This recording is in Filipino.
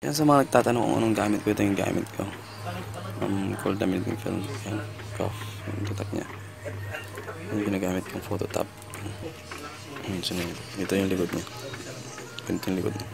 Yan sa mga nagtatanong kung anong gamit ko, ito yung gamit ko. Called the milking film. Yan, cuff, yung tutak niya. Yung ginagamit kong phototop. Ito yung likod niya. Ito yung likod niya.